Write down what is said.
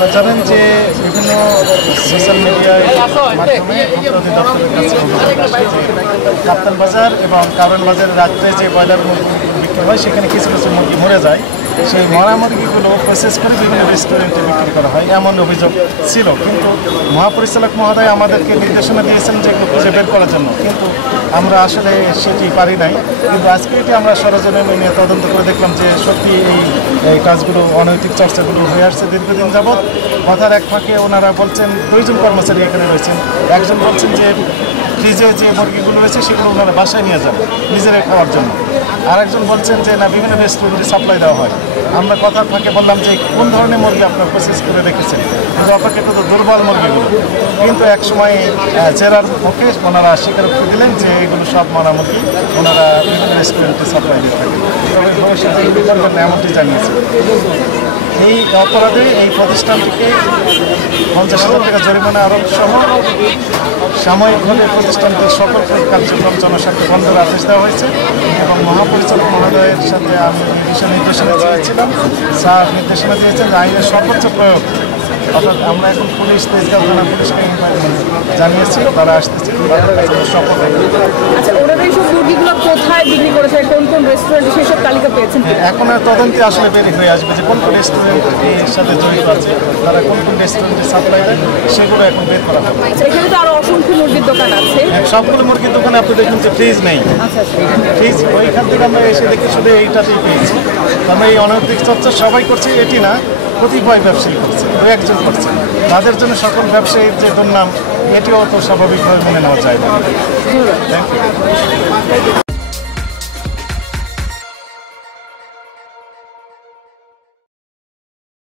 আপনারা জানেন যে বিভিন্ন সোশ্যাল মিডিয়ার মাধ্যমে অধিদপ্তরের কাছে কাপ্তান বাজার এবং কারণ বাজারের রাত্রে যে ব্রয়লার মুরগি বিক্রি হয় সেখানে কিছু কিছু মুরগি মরে যায়। সেই মরা মুরগিগুলো প্রসেস করে বিভিন্ন রেস্টুরেন্টে বিক্রি করা হয় এমন অভিযোগ ছিল, কিন্তু মহাপরিচালক মহোদয় আমাদেরকে নির্দেশনা দিয়েছেন যে এগুলো খুঁজে বের করার জন্য, কিন্তু আমরা আসলে সেটি পারি নাই। কিন্তু আজকে এটি আমরা সরজমিনে নিয়ে তদন্ত করে দেখলাম যে সত্যি এই কাজগুলো অনৈতিক চর্চাগুলো হয়ে আসছে দীর্ঘদিন যাবৎ। কথার এক ফাঁকে ওনারা বলছেন, দুইজন কর্মচারী এখানে রয়েছেন, একজন বলছেন যে ফ্রিজে যে মুরগিগুলো রয়েছে সেগুলো ওনারা বাসায় নিয়ে যান নিজেরা খাওয়ার জন্য, আরেকজন বলছেন যে না বিভিন্ন রেস্টুরেন্টে সাপ্লাই দেওয়া হয়। আমরা কথার ফাঁকে বললাম যে কোন ধরনের মুরগি আপনারা প্রসেস করে রেখেছেন, কিন্তু অপেক্ষাকৃত দুর্বল মুরগিগুলো। কিন্তু এক সময় জেরার মুখে ওনারা স্বীকারোক্তি দিলেন যে এগুলো সব মরা মুরগি ওনারা বিভিন্ন রেস্টুরেন্টে সাপ্লাই দিয়ে থাকেন, তবে ভবিষ্যতে এগুলি করবেন না এমনটি জানিয়েছে। এই অপরাধে এই প্রতিষ্ঠানটিকে 50,000 টাকা জরিমানা আরোপ সহ সাময়িকভাবে প্রতিষ্ঠানটির সকল কার্যক্রম জনস্বার্থে বন্ধের আদেশ দেওয়া হয়েছে এবং মহাপরিচালক মহোদয়ের সাথে আমি নির্দেশনা দিয়েছিলাম। স্যার নির্দেশনা দিয়েছেন যে আইনের সর্বোচ্চ প্রয়োগ, অর্থাৎ আমরা এখন পুলিশ তেজগাঁও থানা পুলিশকে জানিয়েছি, তারা আসতেছে শপথ। আচ্ছা, ওনারা এইসব মুরগিগুলো কোথায় বিক্রি করেছে, কোন কোন রেস্টুরেন্টে সেসব তালিকা পেয়েছেন? এখন আর তদন্তে আসলে বেরিয়ে হয়ে আসবে যে কোন কোন রেস্টুরেন্টের সাথে জড়িত আছে, তারা কোন কোন রেস্টুরেন্টে সাপ্লাই দেয় সেগুলো এখন বের করা হবে। এখানে তো আরো অসংখ্য মুরগির দোকান আছে। সবগুলো মুরগির দোকানে আপনি দেখুন যে ফ্রিজ নেই। ফ্রিজ ওইখান থেকে আমরা এসে দেখি শুধু এইটাতেই পেয়েছি। আমরা এই অনৈতিক চর্চা সবাই করছে এটি না, কতিপয় ব্যবসায়ী করছে, দু একজন করছে, তাদের জন্য সকল ব্যবসায়ীর যে দুর্নাম এটিও তো স্বাভাবিকভাবে মেনে নেওয়া যায় না। Thank you.